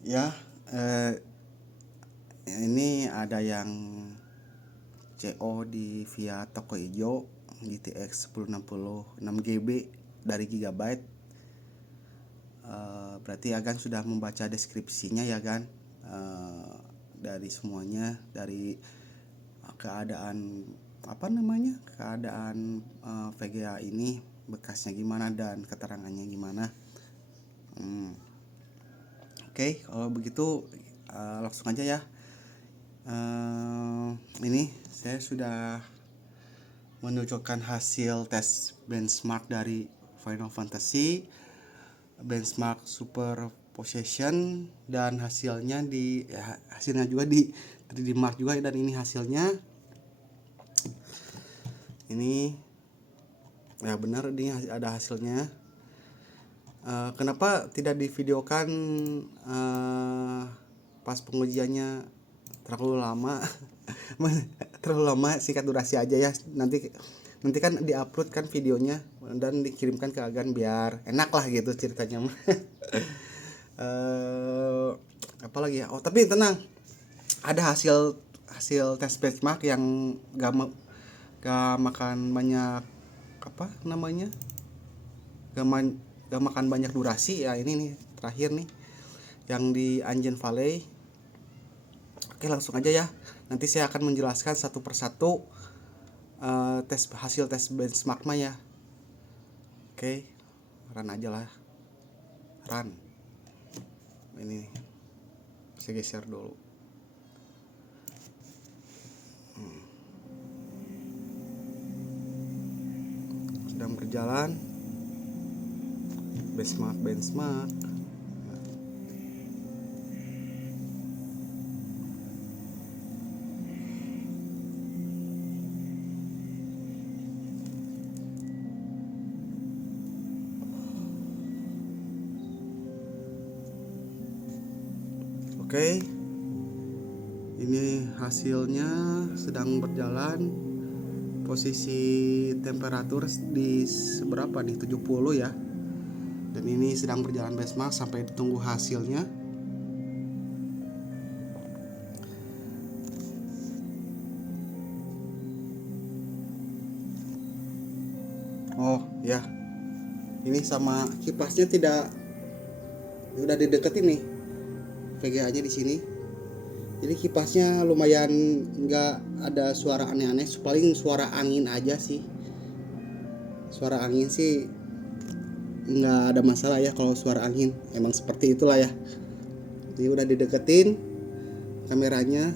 Ya, ini ada yang CO di via toko ijo GTX 1060 6GB dari Gigabyte. Berarti Agan sudah membaca deskripsinya ya kan, dari semuanya, dari keadaan keadaan VGA ini bekasnya gimana dan keterangannya gimana. Oke, kalau begitu langsung aja ya. Ini saya sudah menunjukkan hasil tes benchmark dari Final Fantasy, benchmark Super Possession, dan hasilnya juga di 3D Mark juga, dan ini hasilnya. Ini ya benar, ini ada hasilnya. Kenapa tidak divideokan pas pengujiannya terlalu lama? Terlalu lama, singkat durasi aja ya. Nanti kan diupload kan videonya dan dikirimkan ke Agan biar enak lah gitu ceritanya mah. Apa lagi ya? Oh, tapi tenang. Ada hasil hasil tes benchmark yang gak makan banyak, apa namanya? Gak, gak makan banyak durasi ya, ini nih terakhir nih yang di Anjen Valley. Oke, langsung aja ya. Nanti saya akan menjelaskan satu persatu hasil tes benchmark ya. Oke, run aja lah. Run. Ini saya geser dulu. Sedang berjalan. Benchmark. Oke, ini hasilnya sedang berjalan. Posisi temperatur di seberapa nih, 70 ya. Dan ini sedang berjalan benchmark sampai ditunggu hasilnya. Oh ya, ini sama kipasnya udah dideketin nih VGA nya di sini. Jadi kipasnya lumayan nggak ada suara aneh-aneh, paling suara angin aja sih. Suara angin sih nggak ada masalah ya, kalau suara angin emang seperti itulah ya. Jadi udah dideketin kameranya,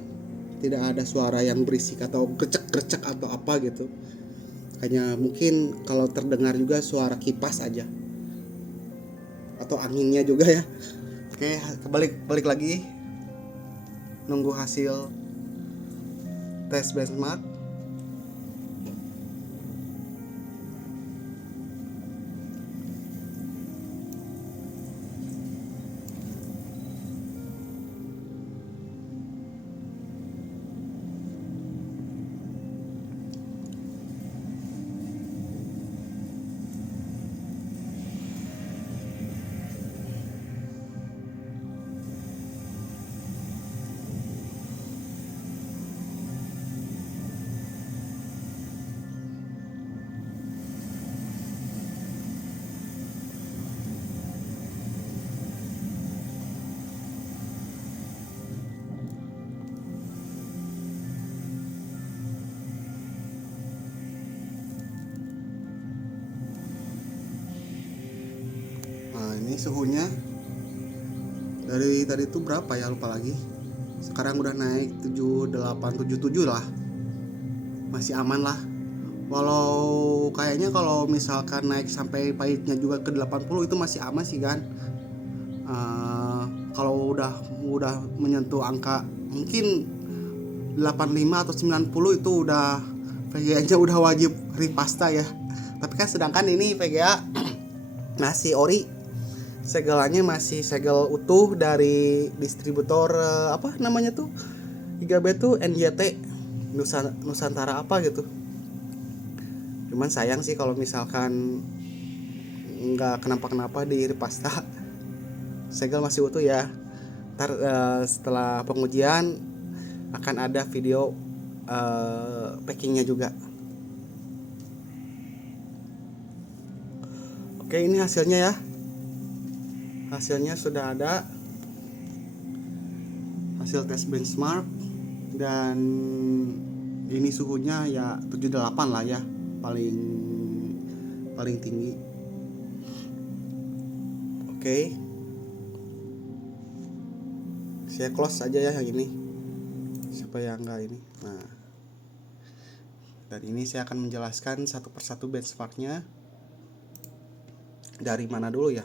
tidak ada suara yang berisik atau gercek-gercek atau apa gitu. Hanya mungkin kalau terdengar juga suara kipas aja atau anginnya juga ya. Oke, balik lagi nunggu hasil tes benchmark. Nah, ini suhunya dari tadi itu berapa ya, lupa lagi. Sekarang udah naik 78 77 lah. Masih aman lah. Walau kayaknya kalau misalkan naik sampai pahitnya juga ke 80 itu masih aman sih kan. Kalau udah menyentuh angka mungkin 85 atau 90 itu udah VGA-nya udah wajib ripasta ya. Tapi kan sedangkan ini VGA masih ori, segelannya masih segel utuh dari distributor apa namanya tuh, Gigabyte tuh NYT, Nusantara apa gitu. Cuman sayang sih kalau misalkan nggak kenapa-kenapa di pasta, segel masih utuh ya. Ntar setelah pengujian akan ada video packingnya juga. Oke, ini hasilnya ya. Hasilnya sudah ada, hasil tes benchmark, dan ini suhunya ya 78 lah ya, paling tinggi. Oke, saya close aja ya yang ini supaya enggak ini. Nah, dan ini saya akan menjelaskan satu persatu benchmarknya. Dari mana dulu ya?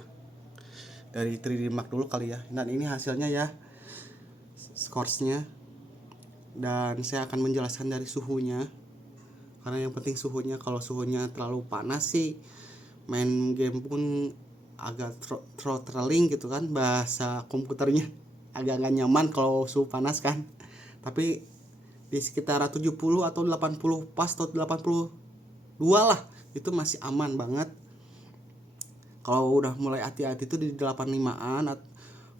Dari 3D Mark dulu kali ya. Dan ini hasilnya ya, scoresnya. Dan saya akan menjelaskan dari suhunya, karena yang penting suhunya. Kalau suhunya terlalu panas sih main game pun agak throttling gitu kan, bahasa komputernya agak nggak nyaman kalau suhu panas kan. Tapi di sekitar 70 atau 80 pas, atau 82 lah, itu masih aman banget. Kalau udah mulai hati-hati tuh di 85an,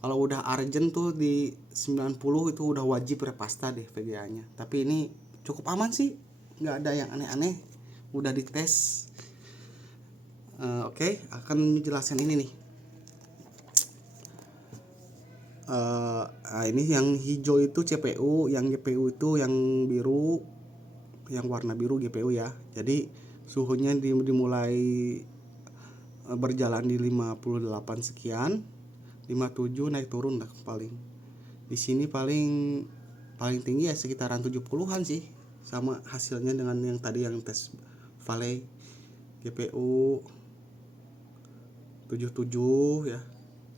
kalau udah urgent tuh di 90 itu udah wajib repasta deh VGA-nya. Tapi ini cukup aman sih, nggak ada yang aneh-aneh, udah dites. Oke, akan menjelaskan ini nih. Ini yang hijau itu CPU, yang GPU itu yang biru, yang warna biru GPU ya. Jadi suhunya dimulai berjalan di 58 sekian, 57 naik turun lah paling. Di sini paling tinggi ya sekitaran 70-an sih. Sama hasilnya dengan yang tadi yang tes Valley GPU 77 ya.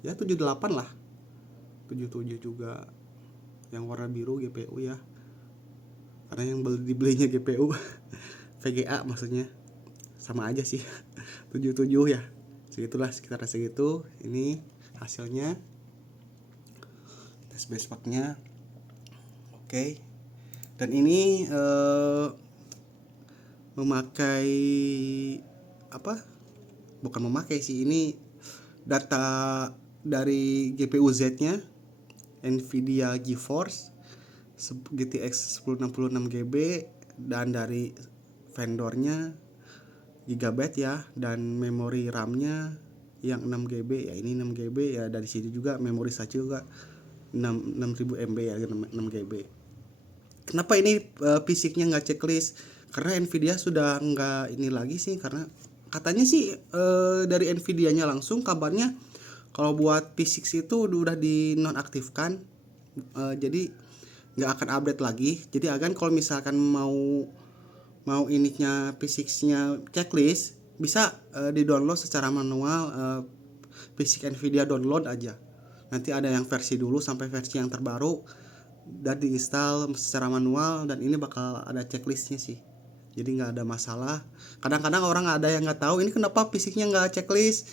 Ya 78 lah. 77 juga yang warna biru GPU ya. Karena yang dibelinya GPU VGA maksudnya. Sama aja sih. 77 ya. Segitulah, sekitar segitu. Ini hasilnya tes benchmarknya. Oke. Dan ini memakai apa? Bukan memakai sih, ini data dari GPU Z-nya Nvidia GeForce GTX 1066GB, dan dari vendornya Gigabyte ya, dan memori RAM-nya yang 6GB ya, ini 6GB ya, dari sini juga memori saja juga 6000 MB ya, 6GB. Kenapa ini fisiknya nggak checklist? Karena Nvidia sudah nggak ini lagi sih, karena katanya sih dari Nvidia-nya langsung kabarnya kalau buat P6 itu udah dinonaktifkan, jadi nggak akan update lagi. Jadi agan kalau misalkan mau ininya P6-nya checklist, bisa di-download secara manual, P6 Nvidia download aja. Nanti ada yang versi dulu sampai versi yang terbaru, dan diinstal secara manual, dan ini bakal ada checklistnya sih. Jadi nggak ada masalah. Kadang-kadang orang ada yang nggak tahu ini kenapa P6-nya nggak checklist.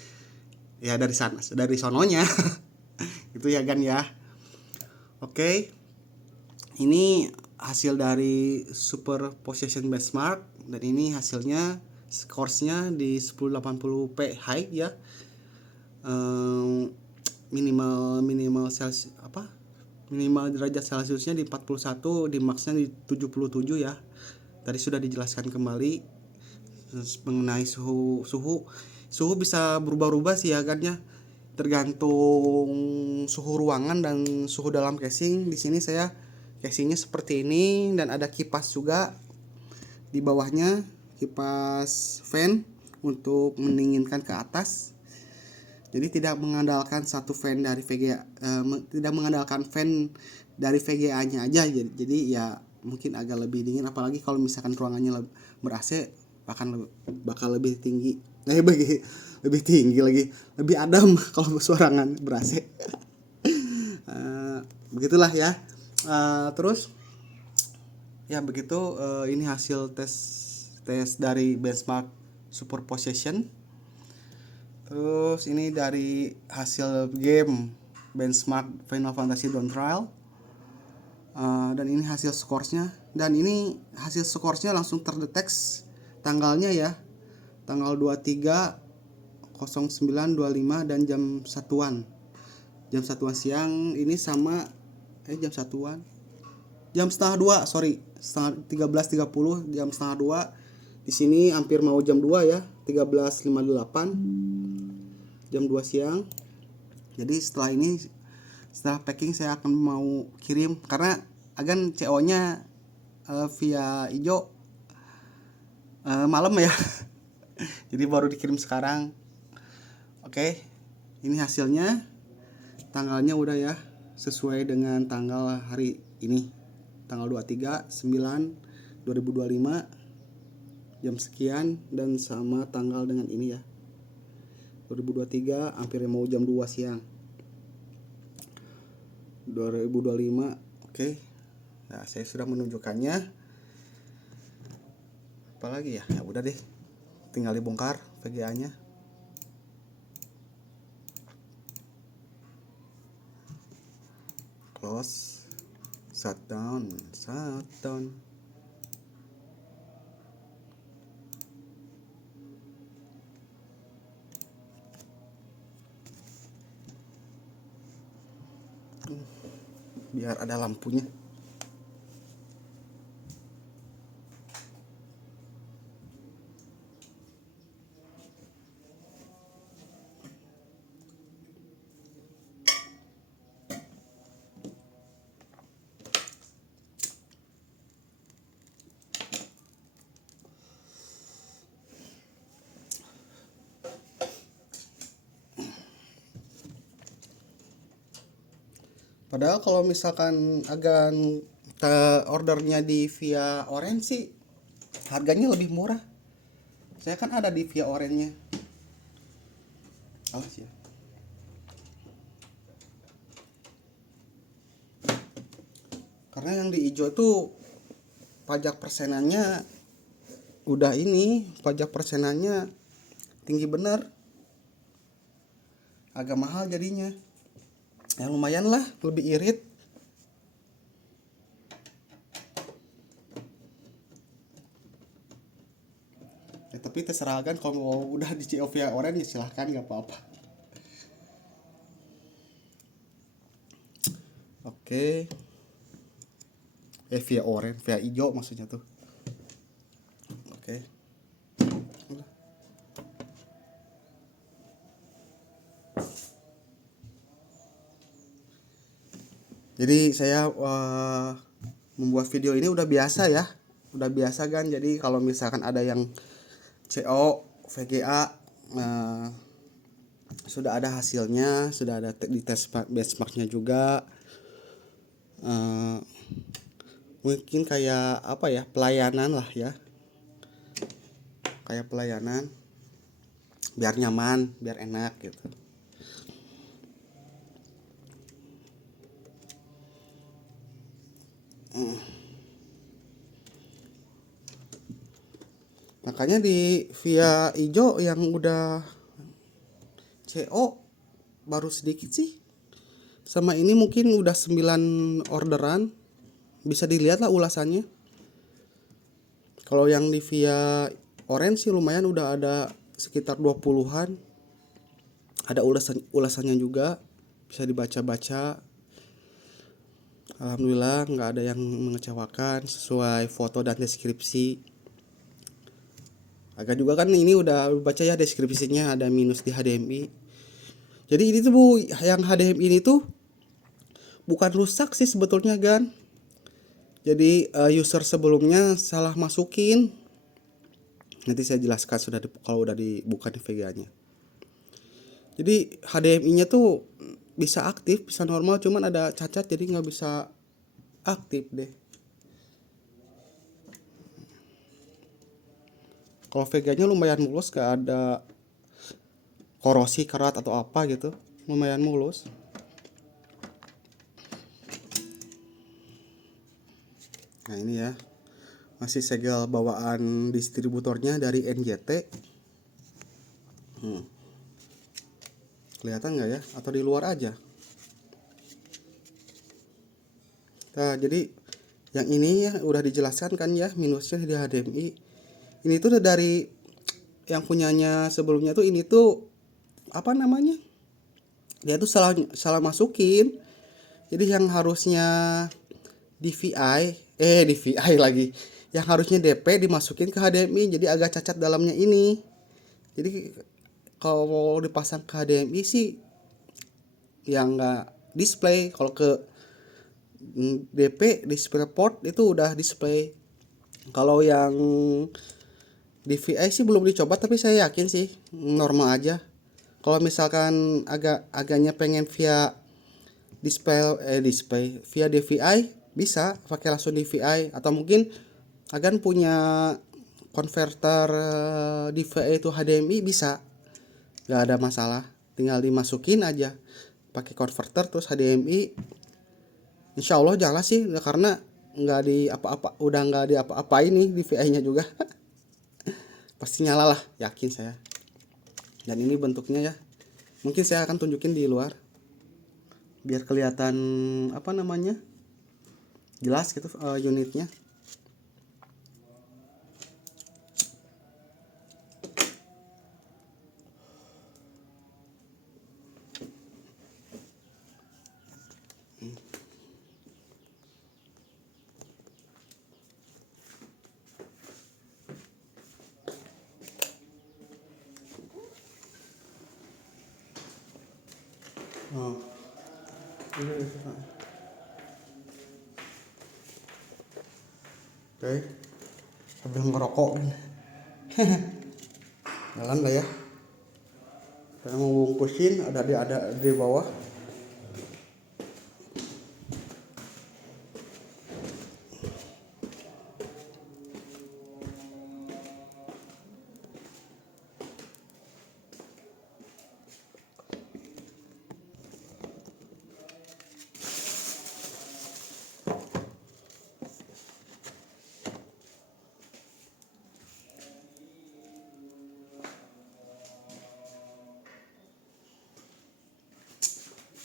Ya dari sononya. Itu ya Gan ya. Oke. Ini hasil dari superposition benchmark, dan ini hasilnya scoresnya di 1080p high ya. Minimal Celsius minimal derajat Celsiusnya di 41, di maxnya di 77 ya. Tadi sudah dijelaskan kembali mengenai suhu bisa berubah-ubah sih ya kan ya, tergantung suhu ruangan dan suhu dalam casing. Di sini saya casingnya seperti ini, dan ada kipas juga di bawahnya, kipas fan untuk mendinginkan ke atas. Jadi tidak mengandalkan satu fan dari VGA, tidak mengandalkan fan dari VGA-nya aja. Jadi ya mungkin agak lebih dingin, apalagi kalau misalkan ruangannya ber-AC bakal lebih tinggi. Lebih tinggi lagi, lebih adem kalau suarangan ber-AC. Begitulah ya. Terus ya begitu, ini hasil tes dari benchmark superposition. Terus ini dari hasil game benchmark Final Fantasy Dawn Trail, dan ini hasil scoresnya. Dan ini hasil scoresnya langsung terdeteksi tanggalnya ya, tanggal 23/09/25 dan jam 1-an. jam 1-an siang ini sama jam 1-an, jam setengah 2, sorry, setengah 13.30, jam setengah 2. Di sini hampir mau jam 2 ya, 13.58, jam 2 siang. Jadi setelah ini, setelah packing saya akan mau kirim, karena agan CO-nya via Ijo malam ya. Jadi baru dikirim sekarang. Oke, ini hasilnya. Tanggalnya udah ya, sesuai dengan tanggal hari ini, tanggal 23/9/2025, jam sekian, dan sama tanggal dengan ini ya, 2023, hampir mau jam 2 siang 2025. Oke. Nah, saya sudah menunjukkannya. Apalagi ya, ya udah deh, tinggal dibongkar VGA-nya. Close, shutdown. Biar ada lampunya. Padahal kalau misalkan agan ordernya di via Orange sih harganya lebih murah. Saya kan ada di via Orange-nya. Awas ya. Karena yang di ijo tuh pajak persenannya udah ini, pajak persenannya tinggi bener. Agak mahal jadinya. Ya lumayan lah, lebih irit. Ya, tapi terserah kan, kalau mau udah di CO via Orange ya silahkan, nggak apa-apa. Oke. Via Orange, via ijo maksudnya tuh. Oke. Jadi saya membuat video ini udah biasa ya, udah biasa kan. Jadi kalau misalkan ada yang CO, VGA, sudah ada hasilnya, sudah ada di tes benchmarknya juga. Mungkin kayak apa ya, pelayanan lah ya, kayak pelayanan, biar nyaman, biar enak gitu. Makanya di via ijo yang udah CO baru sedikit sih. Sama ini mungkin udah 9 orderan. Bisa dilihat lah ulasannya. Kalau yang di via Orange sih lumayan, udah ada sekitar 20-an. Ada ulasannya juga, bisa dibaca-baca. Alhamdulillah nggak ada yang mengecewakan, sesuai foto dan deskripsi. Agak juga kan ini udah baca ya deskripsinya, ada minus di HDMI. Jadi ini tuh Bu, yang HDMI ini tuh bukan rusak sih sebetulnya kan. Jadi user sebelumnya salah masukin. Nanti saya jelaskan kalau udah dibuka di VGA-nya. Jadi HDMI-nya tuh bisa aktif, bisa normal, cuman ada cacat jadi nggak bisa aktif deh. Kalau VGA-nya lumayan mulus, gak ada korosi, kerat atau apa gitu, lumayan mulus. Nah ini ya, masih segel bawaan distributornya dari NJT. Kelihatan nggak ya? Atau di luar aja? Nah jadi yang ini ya udah dijelaskan kan ya, minusnya di HDMI. Ini tuh dari yang punyanya sebelumnya tuh, ini tuh apa namanya, dia tuh salah salah masukin. Jadi yang harusnya DVI DVI lagi, yang harusnya DP dimasukin ke HDMI, jadi agak cacat dalamnya ini. Jadi kalau dipasang ke HDMI sih yang nggak display, kalau ke DP display port itu udah display. Kalau yang DVI sih belum dicoba, tapi saya yakin sih normal aja. Kalau misalkan agaknya pengen via display via DVI, bisa pakai langsung DVI, atau mungkin agan punya konverter DVI itu HDMI, bisa, nggak ada masalah, tinggal dimasukin aja pakai konverter terus HDMI, insya Allah jalan sih, karena nggak di apa-apa, udah nggak di apa-apa ini DVI-nya juga. Pasti nyala lah, yakin saya. Dan ini bentuknya ya, mungkin saya akan tunjukin di luar biar kelihatan apa namanya, jelas gitu unitnya. Oh, ini oke, sambil ngerokok. Jalan lah ya. Saya mau bungkusin, ada di bawah.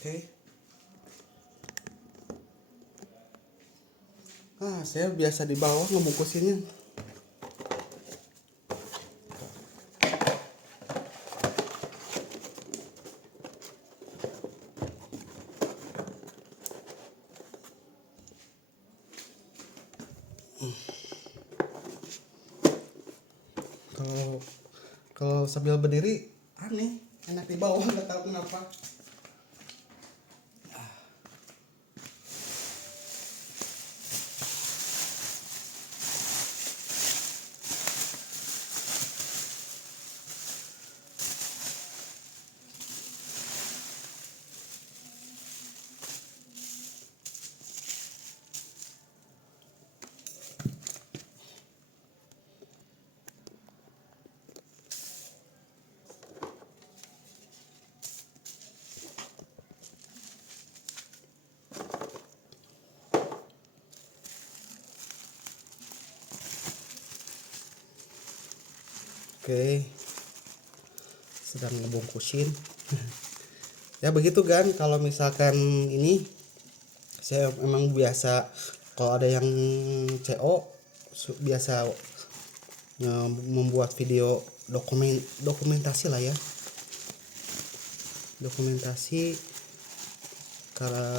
Oke. Saya biasa di bawah ngebungkusinnya. Kalau kalau sambil berdiri aneh, enak di bawah, nggak tahu kenapa. Oke, sedang ngebungkusin. Ya begitu kan, kalau misalkan ini saya memang biasa, kalau ada yang CO biasa membuat video dokumentasi lah ya, dokumentasi karena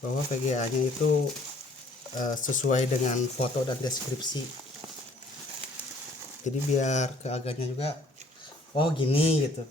bahwa VGA-nya itu sesuai dengan foto dan deskripsi. Jadi biar ke agaknya juga, oh gini gitu.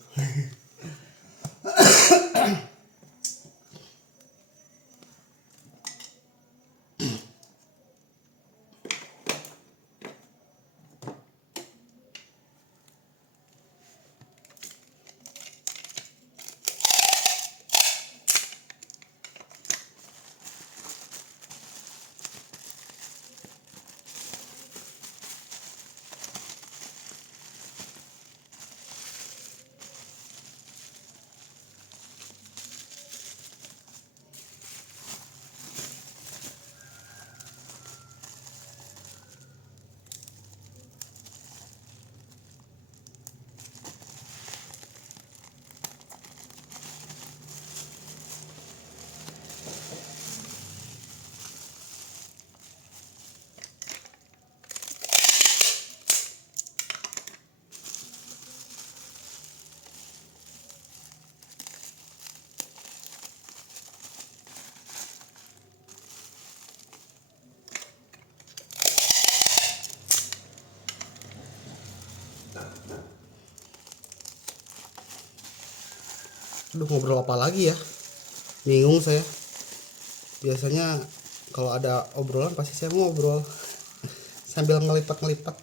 Aduh, ngobrol apa lagi ya? Bingung saya. Biasanya kalau ada obrolan pasti saya ngobrol sambil ngelipat-ngelipat.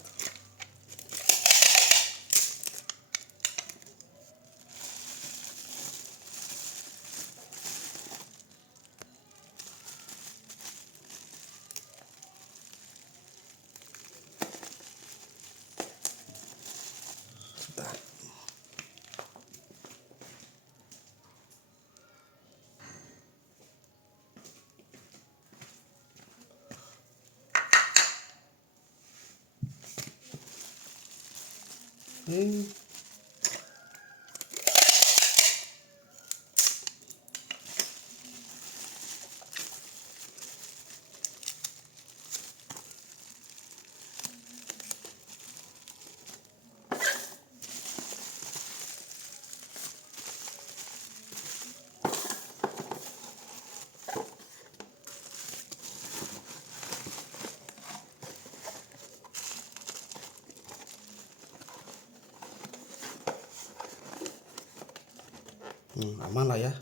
Aman lah ya.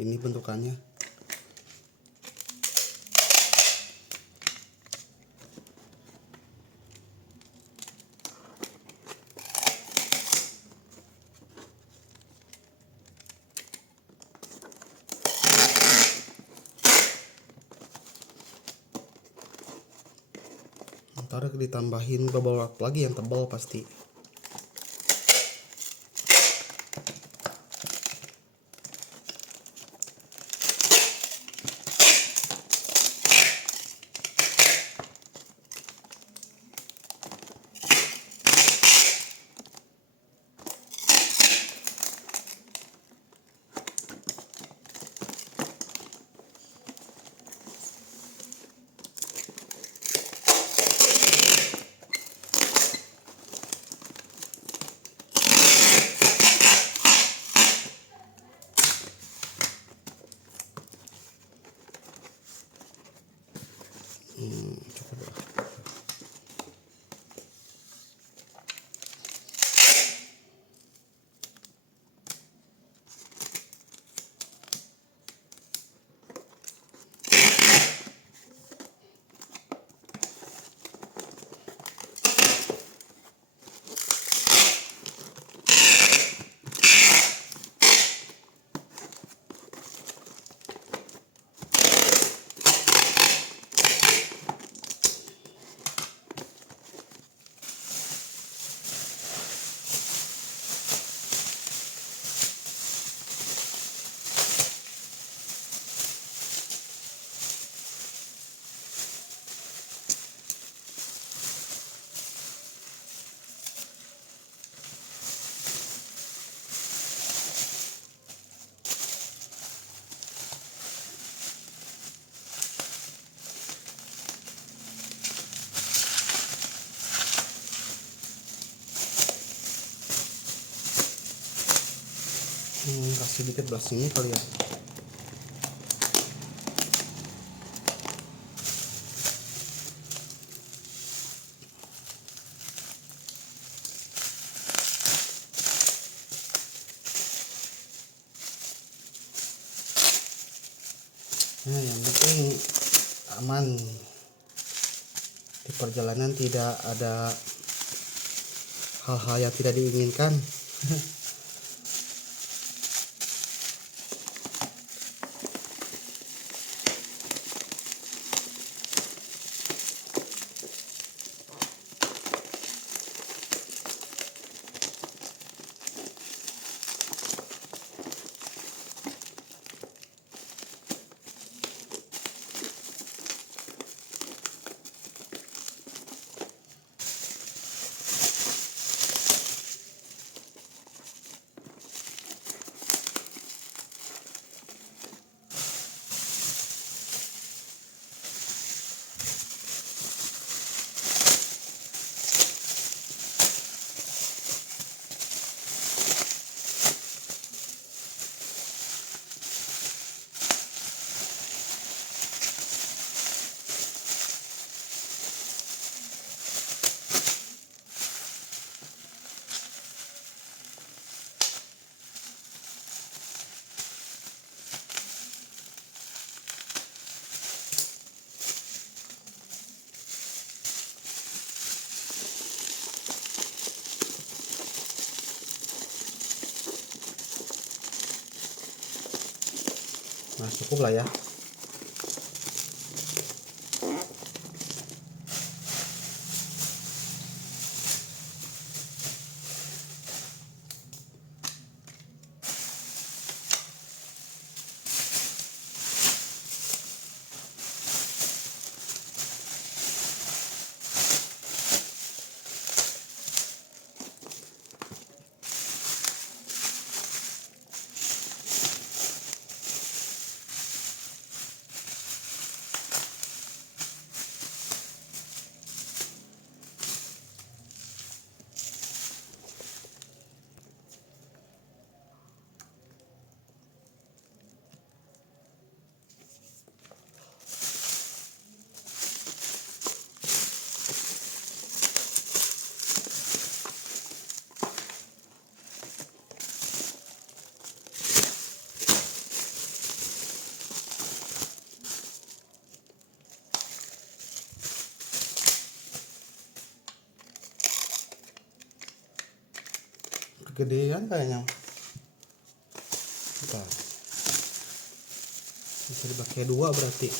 Ini bentukannya. Ntar ditambahin bubble wrap lagi yang tebal pasti. Kasih dikit belas ini kali ya. Nah, yang penting aman di perjalanan, tidak ada hal-hal yang tidak diinginkan. Nah, cukup lah ya. Kegedean kayaknya. Bentar. Bisa dipakai 2 berarti.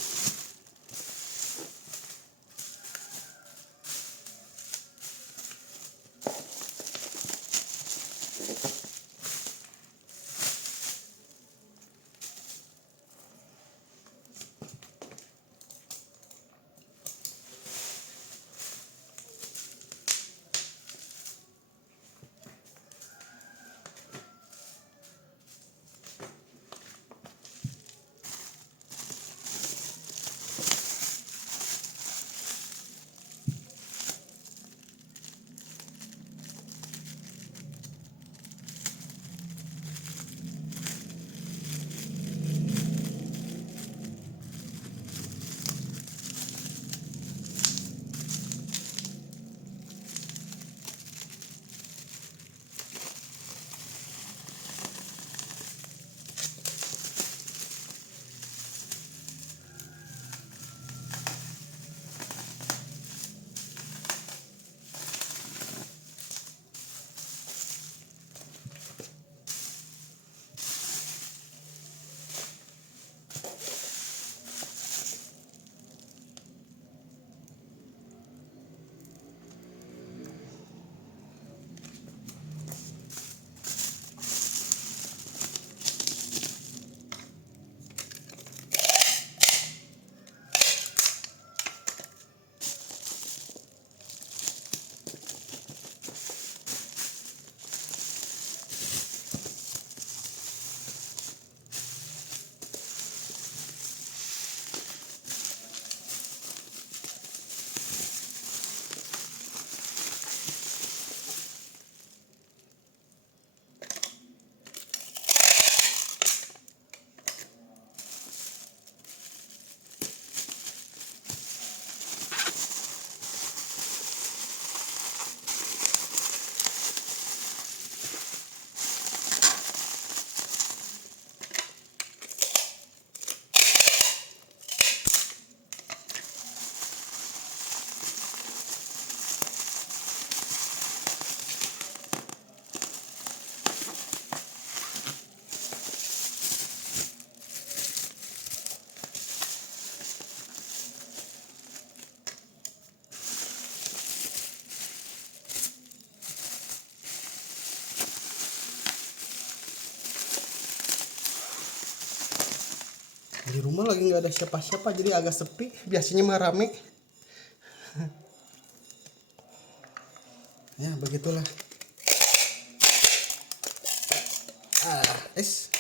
Di rumah lagi nggak ada siapa-siapa, jadi agak sepi. Biasanya mah rame. Ya begitulah. Es.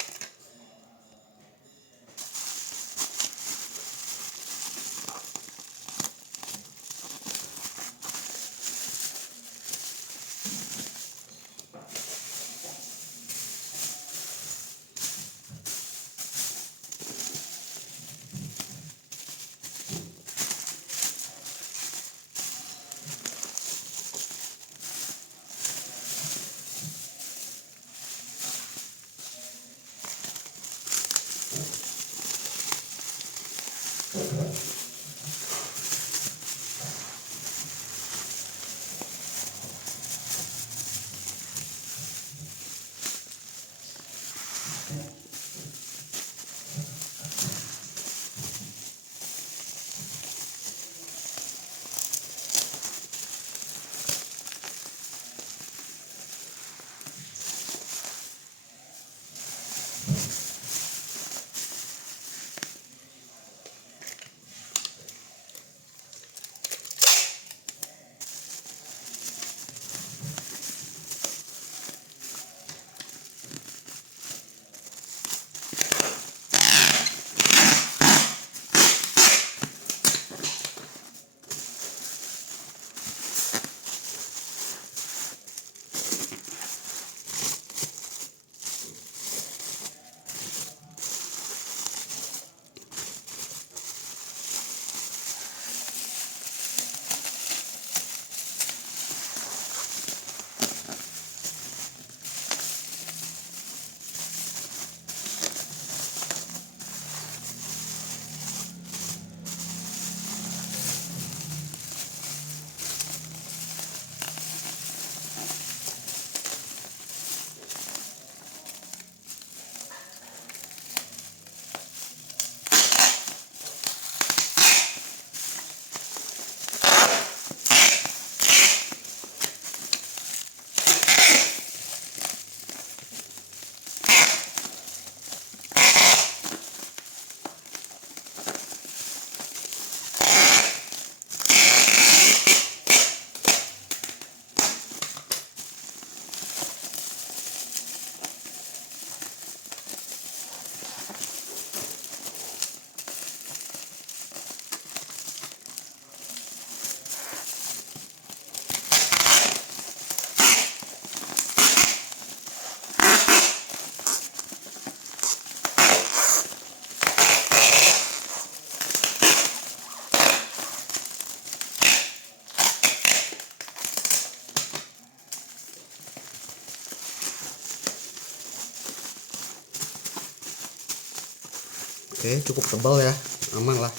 Oke, cukup tebal ya, aman lah.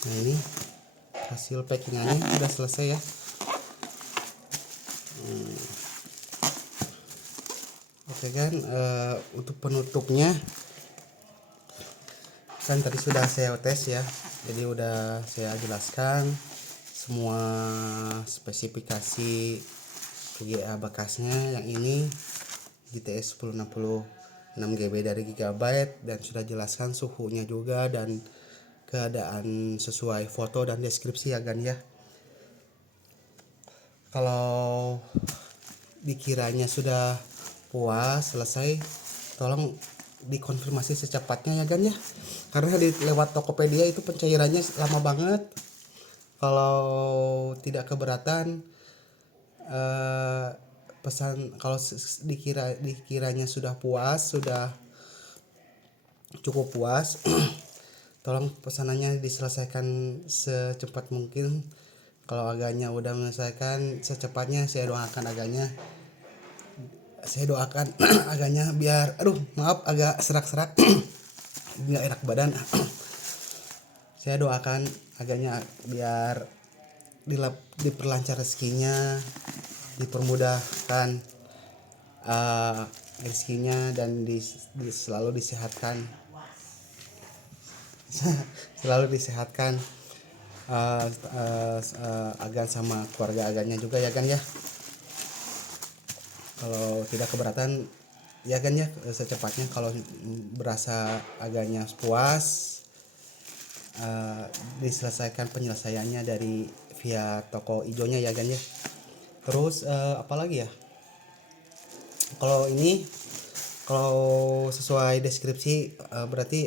Nah, ini hasil packingannya sudah selesai ya. Oke kan, untuk penutupnya kan tadi sudah saya tes ya, jadi udah saya jelaskan semua spesifikasi VGA bekasnya. Yang ini GTX 1060 6GB dari Gigabyte, dan sudah jelaskan suhunya juga dan keadaan sesuai foto dan deskripsi ya Gan ya. Kalau dikiranya sudah puas selesai, tolong dikonfirmasi secepatnya ya Gan ya, karena lewat Tokopedia itu pencairannya lama banget. Kalau tidak keberatan, pesan kalau dikiranya sudah puas, sudah cukup puas, tolong pesanannya diselesaikan secepat mungkin. Kalau agaknya udah menyelesaikan secepatnya, saya doakan agaknya agaknya biar, maaf agak serak-serak nggak enak badan. Saya doakan agaknya biar diperlancar rezekinya, dipermudahkan rezekinya, dan selalu disehatkan Agan sama keluarga Agannya juga ya Gan ya. Kalau tidak keberatan ya Gan ya, secepatnya kalau berasa Agannya puas, diselesaikan penyelesaiannya dari via toko ijonya ya Gan ya. Terus apalagi ya, kalau ini kalau sesuai deskripsi berarti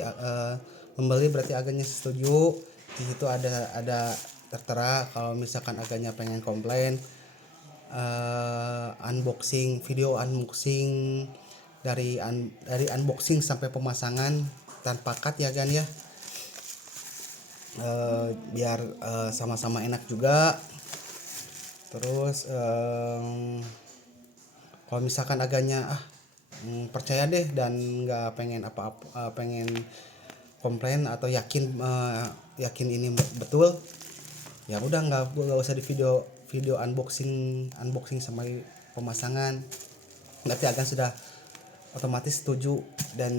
membeli berarti Agannya setuju. Di situ ada tertera kalau misalkan Agannya pengen komplain, video unboxing dari unboxing sampai pemasangan tanpa cut ya Gan ya. Biar sama-sama enak juga. Terus kalau misalkan Agannya percaya deh dan nggak pengen pengen komplain atau yakin ini betul, ya udah nggak usah di video unboxing sama pemasangan. Nanti Agan sudah otomatis setuju, dan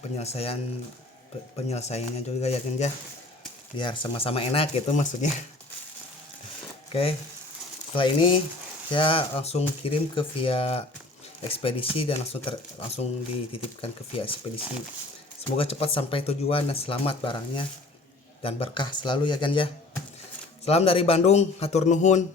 penyelesaiannya juga ya Gan ya, biar sama-sama enak gitu maksudnya. Oke, setelah ini saya langsung kirim ke via ekspedisi dan langsung dititipkan ke via ekspedisi. Semoga cepat sampai tujuan dan selamat barangnya, dan berkah selalu ya Gan ya. Salam dari Bandung, hatur nuhun.